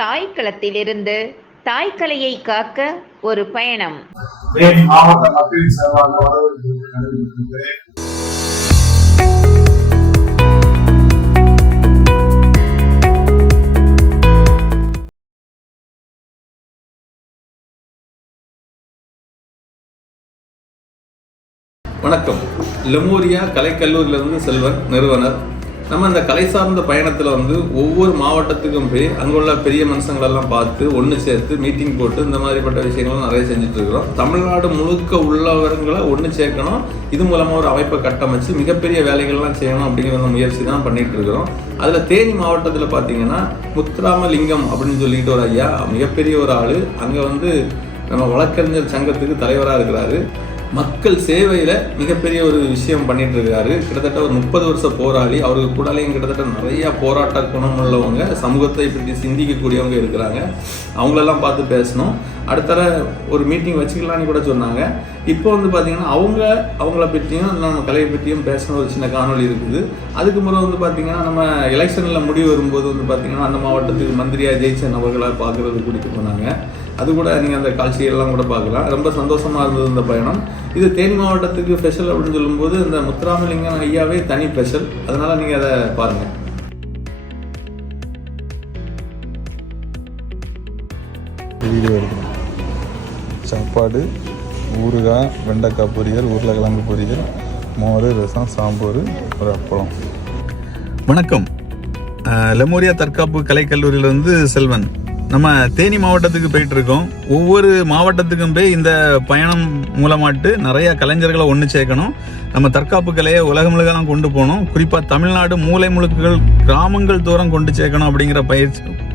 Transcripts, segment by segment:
தாய்க்களத்திலிருந்து தாய்க்கலையை காக்க ஒரு பயணம். மாவட்ட மக்களின் சார்பாக வரவேற்பு நடைபெற்றிருக்கிறேன். வணக்கம். லெமோரியா கலைக்கல்லூரியிலிருந்து செல்வன், நிறுவனர். நம்ம இந்த கலை சார்ந்த பயணத்தில் ஒவ்வொரு மாவட்டத்துக்கும் போய் அங்குள்ள பெரிய மனுஷங்களெல்லாம் பார்த்து ஒன்று சேர்த்து மீட்டிங் போட்டு இந்த மாதிரிப்பட்ட விஷயங்கள்லாம் நிறைய செஞ்சுட்டு இருக்கிறோம். தமிழ்நாடு முழுக்க உள்ளவர்களை ஒன்று சேர்க்கணும், இது மூலமாக ஒரு அமைப்பை கட்டமைச்சு மிகப்பெரிய வேலைகள்லாம் செய்யணும் அப்படிங்கிற முயற்சி தான் பண்ணிட்டு இருக்கிறோம். அதில் தேனி மாவட்டத்தில் பார்த்தீங்கன்னா முத்துராமலிங்கம் அப்படின்னு சொல்லிட்டு ஒரு ஐயா, மிகப்பெரிய ஒரு ஆள். அங்கே நம்ம வழக்கறிஞர் சங்கத்துக்கு தலைவராக இருக்கிறாரு. மக்கள் சேவையில் மிகப்பெரிய ஒரு விஷயம் பண்ணிட்டு இருக்காரு. கிட்டத்தட்ட ஒரு 30 வருஷ போராளி. அவருக்கு கூடாலையும் கிட்டத்தட்ட நிறையா போராட்ட குணம் உள்ளவங்க, சமூகத்தை பற்றி சிந்திக்கக்கூடியவங்க இருக்கிறாங்க. அவங்களெல்லாம் பார்த்து பேசணும். அடுத்த ஒரு மீட்டிங் வச்சுக்கலான்னு கூட சொன்னாங்க. இப்போ பார்த்தீங்கன்னா அவங்கள பற்றியும் நம்ம கலையை பற்றியும் பேசணும் ஒரு சின்ன காணொலி இருக்குது. அதுக்கு முறை பார்த்தீங்கன்னா நம்ம எலெக்ஷனில் முடிவு வரும்போது பார்த்தீங்கன்னா அந்த மாவட்டத்துக்கு மந்திரியாக ஜெயிச்ச நபர்களை பார்க்குறது கூட்டிகிட்டு போனாங்க. அது கூட நீங்கள் அந்த காட்சிகள்லாம் கூட பார்க்கலாம். ரொம்ப சந்தோஷமாக இருந்தது இந்த பயணம். இது தேனி மாவட்டத்துக்கு ஸ்பெஷல் அப்படின்னு சொல்லும்போது இந்த முத்துராமலிங்கம் ஐயாவே தனி ஸ்பெஷல். அதனால் நீங்கள் அதை பாருங்கள். சாப்பாடு, ஊறுகாய், வெண்டைக்காய் பொரியல், உருளைக்கிழங்கு பொரியல், மோர், ரசம், சாம்பார், ஒரு அப்பளம். வணக்கம். லெமோரியா தற்காப்பு கலைக்கல்லூரியிலிருந்து செல்வன். நம்ம தேனி மாவட்டத்துக்கு போயிட்டு இருக்கோம். ஒவ்வொரு மாவட்டத்துக்கும் போய் இந்த பயணம் மூலமாட்டு நிறைய கலைஞர்களை ஒன்று சேர்க்கணும். நம்ம தற்காப்பு கலையை உலகம் கொண்டு போகணும். குறிப்பாக தமிழ்நாடு மூலை முழுக்குகள், கிராமங்கள் தூரம் கொண்டு சேர்க்கணும் அப்படிங்கிற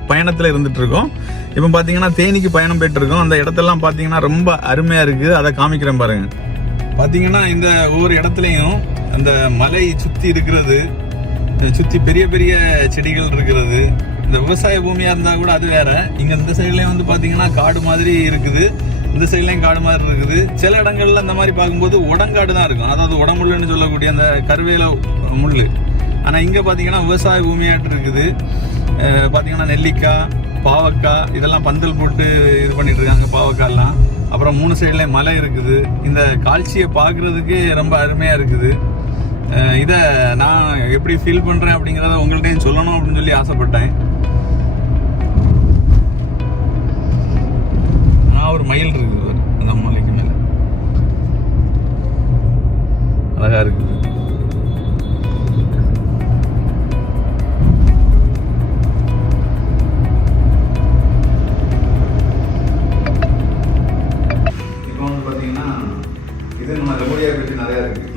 பயணத்தில் இருந்துட்டு இருக்கோம். இப்போ பார்த்தீங்கன்னா தேனிக்கு பயணம் போயிட்டு இருக்கோம். அந்த இடத்தெல்லாம் பார்த்தீங்கன்னா ரொம்ப அருமையாக இருக்குது. அதை காமிக்கிறேன் பாருங்க. பார்த்தீங்கன்னா இந்த ஒவ்வொரு இடத்துலையும் அந்த மலை சுற்றி இருக்கிறது, சுற்றி பெரிய பெரிய செடிகள் இருக்கிறது. இந்த விவசாய பூமியாக இருந்தால் கூட அது வேற. இங்கே இந்த சைட்லேயும் பார்த்தீங்கன்னா காடு மாதிரி இருக்குது, இந்த சைட்லேயும் காடு மாதிரி இருக்குது. சில இடங்கள்ல இந்த மாதிரி பார்க்கும்போது உடங்காடு தான் இருக்கும், அதாவது உடமுள்ளுன்னு சொல்லக்கூடிய அந்த கருவேல முள். ஆனால் இங்கே பார்த்தீங்கன்னா விவசாய பூமியாட்டு இருக்குது. பார்த்தீங்கன்னா நெல்லிக்காய், பாவக்காய் இதெல்லாம் பந்தல் போட்டு இது பண்ணிட்டு இருக்காங்க, பாவக்காய்லாம். அப்புறம் 3 சைட்லேயும் மலை இருக்குது. இந்த காட்சியை பார்க்குறதுக்கு ரொம்ப அருமையாக இருக்குது. இதை நான் எப்படி ஃபீல் பண்ணுறேன் அப்படிங்கிறத உங்கள்கிட்டையும் சொல்லணும் அப்படின்னு சொல்லி ஆசைப்பட்டேன். ஒரு மயில் இருக்குது அந்த மலைக்கு மேலே, அழகா இருக்குது. இப்போ பார்த்தீங்கன்னா இது நம்ம லெமோரியா பற்றி நிறையா இருக்கு.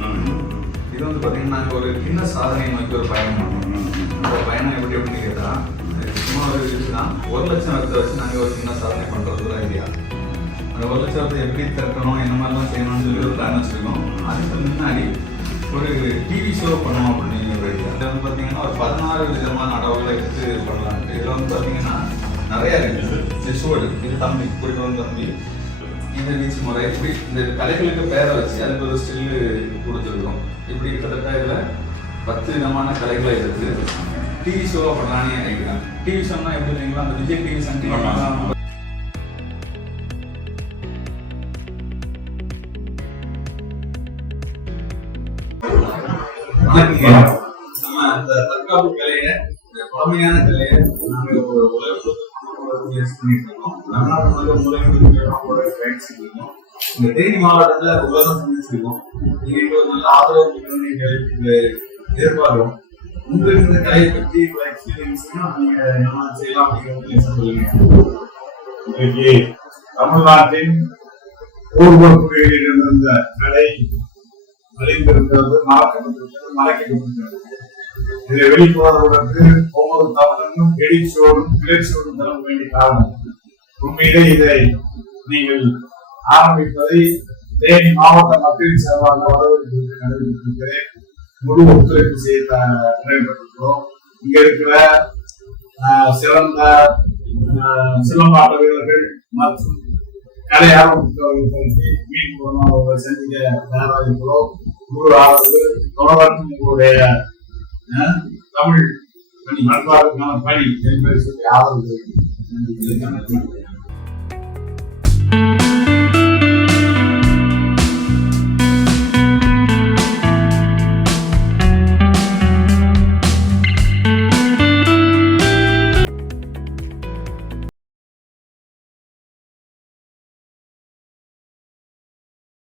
இது பார்த்தீங்கன்னா நாங்கள் ஒரு சின்ன சாதனை நோக்கி ஒரு பயணம் பண்ணோம். அந்த பயணம் எப்படின்னு கேட்டால் சும்மா ஒரு இதுதான். 1 லட்சம் இடத்த வச்சு நாங்கள் ஒரு சின்ன சாதனை பண்ணுறது ஒரு ஐடியா. அந்த 1 லட்சத்தை எப்படி திறக்கணும், என்ன மாதிரிலாம் செய்யணும்னு சொல்லி ஒரு பிளான் வச்சுருக்கோம். அதுக்கு முன்னாடி ஒரு டிவி ஷோ பண்ணோம் அப்படின்னு ஒரு ஐடியா. அதில் பார்த்தீங்கன்னா ஒரு 16 விதமான நடவுகளை எடுத்து பண்ணலான்ட்டு. இதில் பார்த்தீங்கன்னா நிறையா இருக்குது. செஸ்வோடு, இது தம்பி குறிப்பிட்ட தம்பி, இந்த வீச்சு முறை, இப்படி இந்த கலைகளுக்கு பேரை வச்சு அதுக்கு ஒரு ஸ்டில்லு கொடுத்துருக்கோம். இப்படி கிட்டத்தட்ட இதில் 10 விதமான கலைகளை எடுத்து டிவி ஷோவாக பண்ணலான்னு நினைக்கிறேன். டிவி ஷோன்னா எப்படி இல்லைங்களா, அந்த விஜய் டிவி சன் டிவி நம்ம அந்த தற்காப்பு கலையை, பழமையான கலையை நாங்கள் இந்த தேனி மாவட்டத்துல உலகம் சந்திச்சிருக்கோம். நீங்க ஒரு நல்ல ஆதரவு எதிர்பார்க்கிறோம். உங்களுக்கு இந்த கலையை பற்றி எக்ஸ்பீரியன்ஸ்னா நீங்க என்ன செய்யலாம் அப்படிங்கிறது சொல்லுங்க. இன்னைக்கு தமிழ்நாட்டின் பூர்வக்குடியில் இருந்த கலை மறைந்திருக்கிறது, மறைக்கப்பட்டிருக்கிறது. இதை வெளிக்கொணர்வதற்கு ஒவ்வொரு தமிழனும் எழுச்சியோடும் கிளர்ச்சியோடும் தர வேண்டிய காரணம். உண்மையிலே இதை நீங்கள் ஆரம்பிப்பதை தேனி மாவட்ட மக்களின் சார்பாக வரவேற்பு நடைபெற்றிருக்கிறேன். முழு ஒத்துழைப்பு செய்ய நடைபெற்றிருக்கிறோம். இங்க இருக்கிற சிறந்த சிலம்பாட்ட வீரர்கள் மற்றும் கலை ஆர்வமிக்கவர்களுக்கு மீட்பு செஞ்சுக்க தயாராக இருக்கிறோம். குரு ஆதரவு தொடர்ந்து உங்களுடைய தமிழ் பணி, மண்பாட்டுக்கான பணி என்பதை சொல்லி ஆதரவு நன்றி.